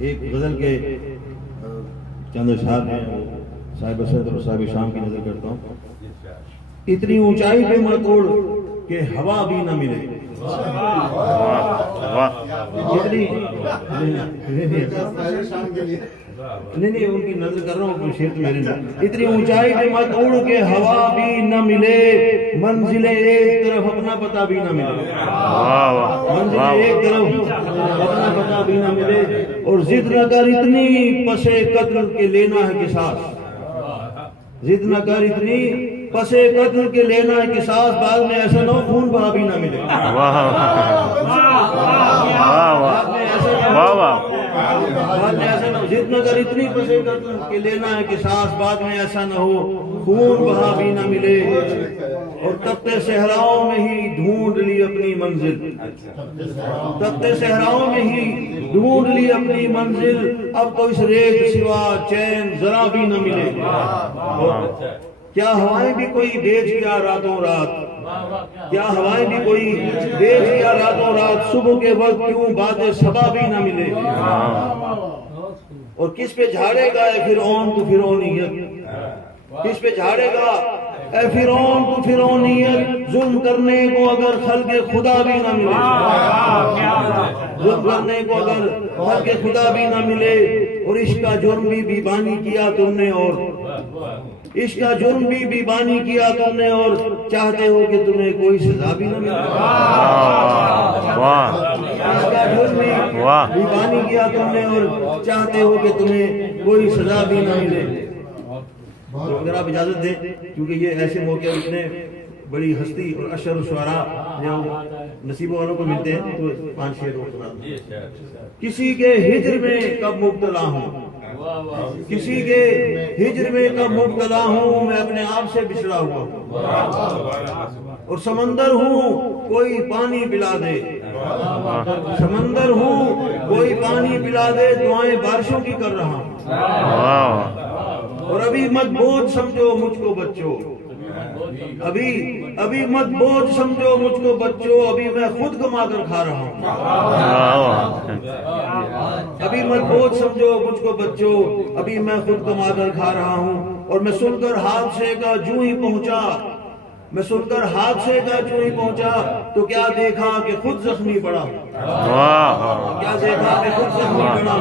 ایک غزل کے چند اشعار ہیں، صاحب اسد اور صاحب شام کی نظر کرتا ہوں. اتنی اونچائی پہ مت اڑ کہ ہوا بھی نہ ملے. نہیں ان کی نظر کر رہا ہوں، شیر تو میرے نہیں. اتنی اونچائی پہ مت اڑ کہ ہوا بھی نہ ملے، منزل ایک طرف اپنا پتہ بھی نہ ملے. منزل ایک طرف اپنا پتہ بھی نہ ملے. اور ضد نہ کر اتنی پسے قتل کے لینا ہے قصاص. ضد نہ کر اتنی پسے قتل کے لینا ہے قصاص، بعد میں ایسا نہ ہو خون بہا بھی نہ ملے. ضد نہ کر اتنی پسے قتل کے لینا ہے قصاص، بعد میں ایسا نہ ہو خون بہا بھی نہ ملے. اور تپتے صحراؤں میں ہی ڈھونڈ لی اپنی منزل. تپتے صحراؤں میں ہی ڈھونڈ لی اپنی منزل، اب تو اس ریت سوا چین ذرا بھی نہ ملے. کیا ہوائیں بھی کوئی بیچ گیا راتوں رات، کیا ہوائیں بھی کوئی بیچ گیا راتوں رات، صبح کے وقت کیوں بات صبا بھی نہ ملے. اور کس پہ جھاڑے گا اے فرعون تو فرعونیت، کس پہ جھاڑے گا اے فرعون تو فرعونیت، ظلم کرنے کو اگر خلق خدا بھی نہ ملے. ظلم کرنے کو اگر خلق خدا بھی نہ ملے. اور عشق کا جرم بھی بیبانی کیا تم نے، اور عشق کا جرم بھی بیبانی کیا تم نے، اور چاہتے ہو کہ تمہیں کوئی سزا بھی نہ ملے. عشق کا جرم بھی بیبانی کیا تم نے، اور چاہتے ہو کہ تمہیں کوئی سزا بھی نہ ملے. تو اگر آپ اجازت دیں، کیونکہ یہ ایسے موقع اتنے بڑی ہستی اور اشر و شعراء جو نصیب والوں کو ملتے ہیں، تو 5 شعر سنا دوں. کسی کے ہجر میں کب مبتلا ہوں، کسی کے ہجر میں کب مبتلا ہوں، میں اپنے آپ سے بچھڑا ہوا ہوں. اور سمندر ہوں کوئی پانی پلا دے، سمندر ہوں کوئی پانی پلا دے، دعائیں بارشوں کی کر رہا ہوں. اور ابھی مت بوجھ سمجھو مجھ کو بچوں، ابھی مت بوجھ سمجھو مجھ کو بچوں، ابھی میں خود کما کر کھا رہا ہوں. ابھی مت بوجھ سمجھو مجھ کو بچوں، ابھی میں خود کما کر کھا رہا ہوں. اور میں سن کر حادثے کا جو ہی پہنچا، میں سن کر حادثے کا جو ہی پہنچا، تو کیا دیکھا کہ خود زخمی پڑا، کیا دیکھا کہ خود زخمی پڑا.